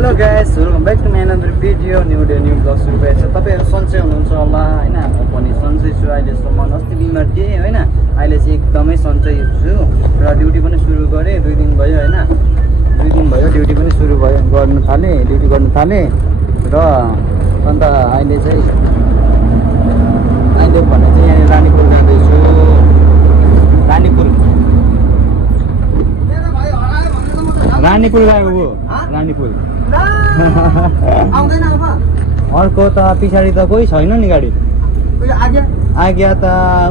Hello guys, welcome back to my another video new day new blog सुरु भएको छ। तपाईँहरू सन्चै हुनुहुन्छ होला होइन। म पनि सन्चै छु अहिलेसम्म। अस्ति बिमार थिएँ होइन, अहिले चाहिँ एकदमै सन्चै छु र ड्युटी पनि सुरु गरेँ। 2 दिन भयो होइन, 2 दिन भयो ड्युटी पनि सुरु भयो, ड्युटी गर्नु थालेँ र अन्त अहिले भने चाहिँ यहाँ रानीपुल जाँदैछु। रानीपुल गएको हो, रानीपुल आउँदैन अब। अर्को त पछाडि त कोही छैन नि गाडी। आज्ञा त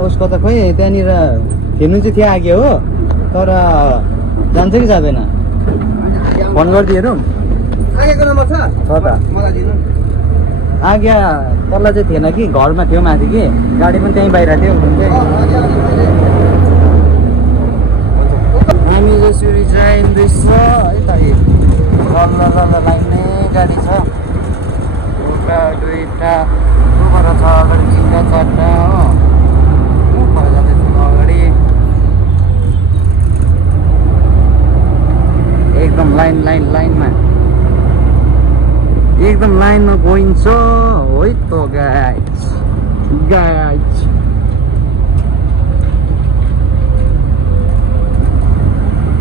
उसको त खोइ त्यहाँनिर हेर्नु चाहिँ थियो आज्ञा हो, तर जान्छ कि जाँदैन फोन गरिदियो हेरौँ। आगेको नम्बर छ त मलाई दिनु। आज्ञा तल चाहिँ थिएन कि, घरमा थियो माथि कि, गाडी पनि त्यहीँ बाहिर थियो। हामी जसरी जाँदैछ है त, ल लाग्ने गाडी छ। एउटा दुईवटा उबाट छ, अगाडि 3टा 4टा हो। उबाट जाँदैछ अगाडि, एकदम लाइनमा एकदम लाइनमा गइन्छ है त गाइस।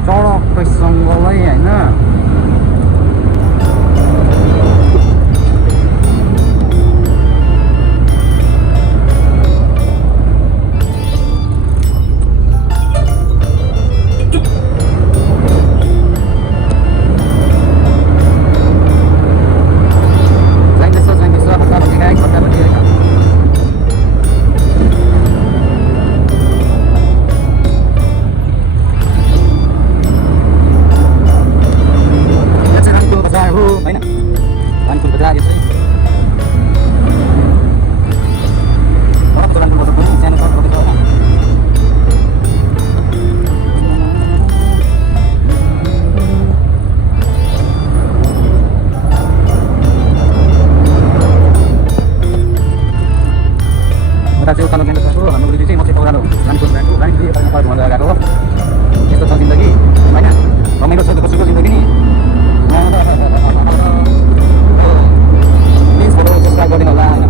चडक्कै सङ्गलै होइन। यस्तो छ जिन्दगी होइन, रमाइलो छ दुःखसुखको जिन्दगी नि। प्लिज फोटो सब्सक्राइब गरिदिनु होला होइन।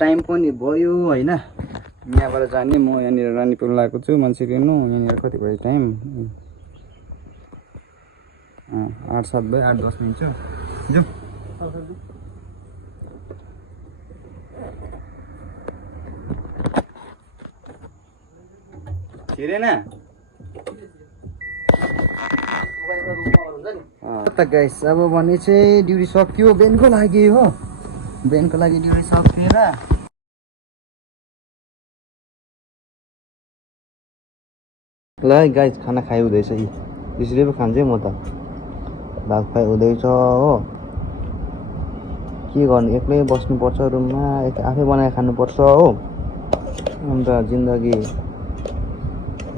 टाइम पनि भयो होइन, यहाँबाट जाने। म यहाँनिर रानीपुल लागेको छु मान्छे लिनु। यहाँनिर कति भयो टाइम? 8-7 भयो, 8-10 मिनट छ। जाउँ छिरेन त गाइस। अब भने चाहिँ ड्युटी सक्यो, बिहानको लागि हो। बिहानको लागि ड्युटी सकिएर ल गाइस खाना खाइ हुँदैछ। यसरी पो खान्छु म त, भात खुवाइ हुँदैछ हो। के गर्नु, एक्लै बस्नुपर्छ रुममा, आफै बनाएर खानुपर्छ हो। अन्त जिन्दगी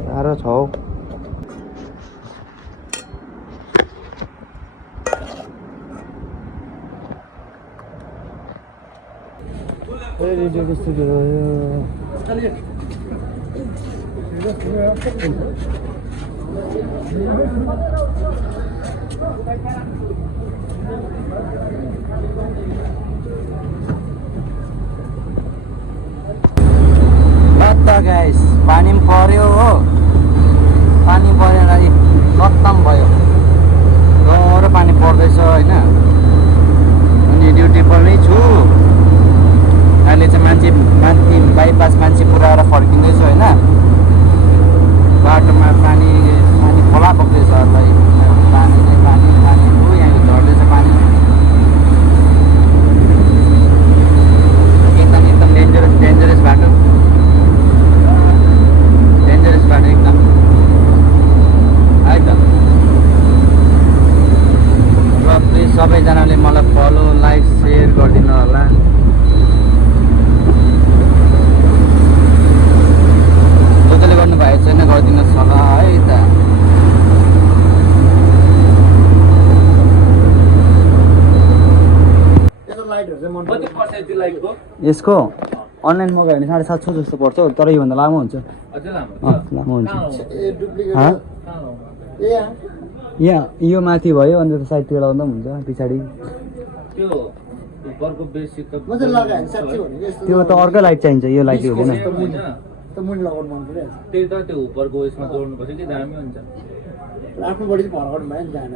गाह्रो छ हौ। गाइस पानी पनि पर्यो हो, पानी परेर खत्तम भयो, डर पानी पर्दैछ होइन। अनि ड्युटी पनि छु अहिले चाहिँ। माथि बाइपास मान्छे पुऱ्याएर फर्किँदैछ होइन। बाटोमा पानी खोला बग्दैछ, पानी यहाँ झर्दैछ पानी। एकदम डेन्जरस बाटो, एकदम है त। सबैजनाले मलाई फलो लाइक सेयर गरिदिनु होला। जसले गर्नुभएको छैन गरिदिनुहोस् होला है त। यसको अनलाइन मगायो भने 750 जस्तो पर्छ तर योभन्दा लामो हुन्छ। लामो हुन्छ। यहाँ यो माथि भयो अन्त साइडतिर लाउँदा पनि हुन्छ पछाडि। त्यो त अर्कै लाइट चाहिन्छ यो लाइट हुँदैन।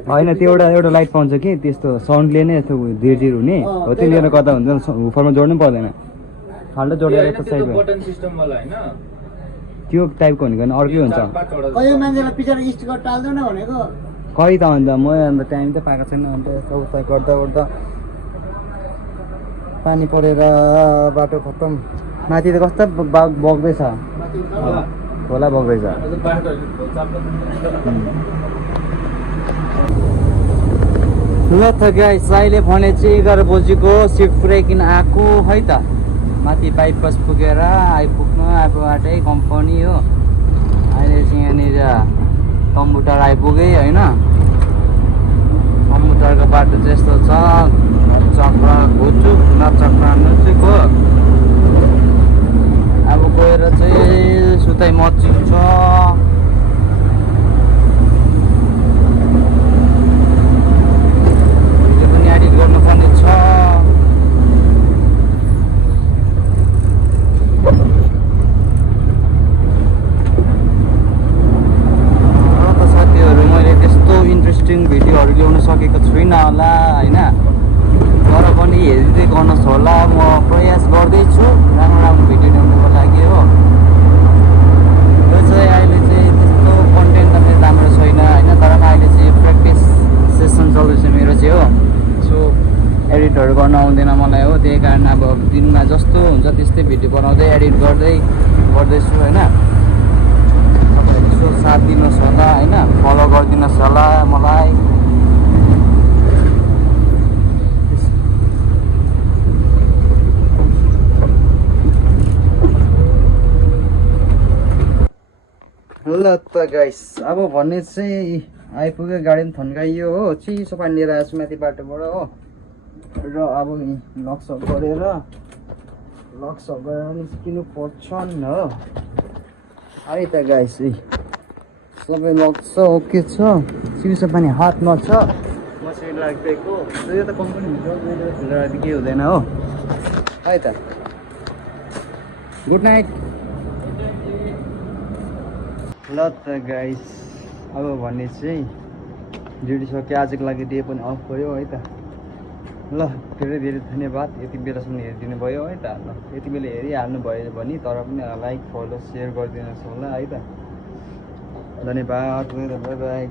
होइन त्यो एउटा लाइट पाउँछ कि त्यस्तो साउन्डले नै यस्तो धिर हुने हो त्यो लिएर गर्दा हुन्छ हुफरमा जोड्नु पर्दैन। फाल्टो जोडेर यस्तो साइड त्यो टाइपको भनेको अर्कै हुन्छ। खै त अन्त म अन्त टाइम त पाएको छैन अन्त यता गर्दा गर्दा पानी परेर बाटो खत्तम। माथि त कस्तो बग्दैछ खोला बग्दैछ। ल त गाइस अहिले भने चाहिँ 11 बजीको सिफ्ट पुऱ्याइकन आएको है त। माथि बाइपास पुगेर आइपुग्नु अब बाटै कम्पनी हो। अहिले चाहिँ यहाँनिर कम्प्युटर आइपुगेँ होइन। कम्प्युटरको बाटो चाहिँ यस्तो छ चक्र घुचुक नचक्र नुचुक हो। अब गएर चाहिँ सुताइ मचिन्छ। त्यो पनि एडिट गर्नुपर्ने छ। साथीहरू मैले त्यस्तो इन्ट्रेस्टिङ भिडियोहरू ल्याउन सकेको छुइनँ होला होइन। तर पनि हेर्दै गर्नुहोस् होला म प्रयास गर्दैछु राम्रो राम्रो भिडियो ल्याउनुको लागि हो। यो चाहिँ अहिले चाहिँ त्यस्तो कन्टेन्ट त मेरो राम्रो छैन होइन। तर अहिले चाहिँ प्र्याक्टिस सेसन चल्दैछ मेरो चाहिँ हो। सो एडिटहरू गर्न आउँदैन मलाई हो। त्यही कारण अब दिनमा जस्तो हुन्छ त्यस्तै भिडियो बनाउँदै एडिट गर्दैछु होइन। तपाईँहरू यसो साथ दिनुहोस् होला होइन। फलो गरिदिनुहोस् होला मलाई। ल त गाइस अब भन्ने चाहिँ आइपुग्यो। गाडी पनि थन्काइयो हो। चिसो पानी लिएर आएको छु माथि बाटोबाट हो। र अब लकसप गरेर निस्किनु पर्छ नि हो। है त गाइस सबै लक्स ओके छ। चिसो पानी हातमा छ। म चाहिँ लाग्दैको यो त कम्पनी हुन्छ केही हुँदैन हो। है त गुड नाइट। ल त गाइस अब भन्ने चाहिँ ड्युटी सक्यो। आजको लागि डे पनि अफ भयो है त। ल धेरै धेरै धन्यवाद यति बेलासम्म हेरिदिनु भयो है त। ल यति बेला हेरिहाल्नु भयो भने तर पनि लाइक फलो सेयर गरिदिनुहोस् होला है त। धन्यवाद। By by.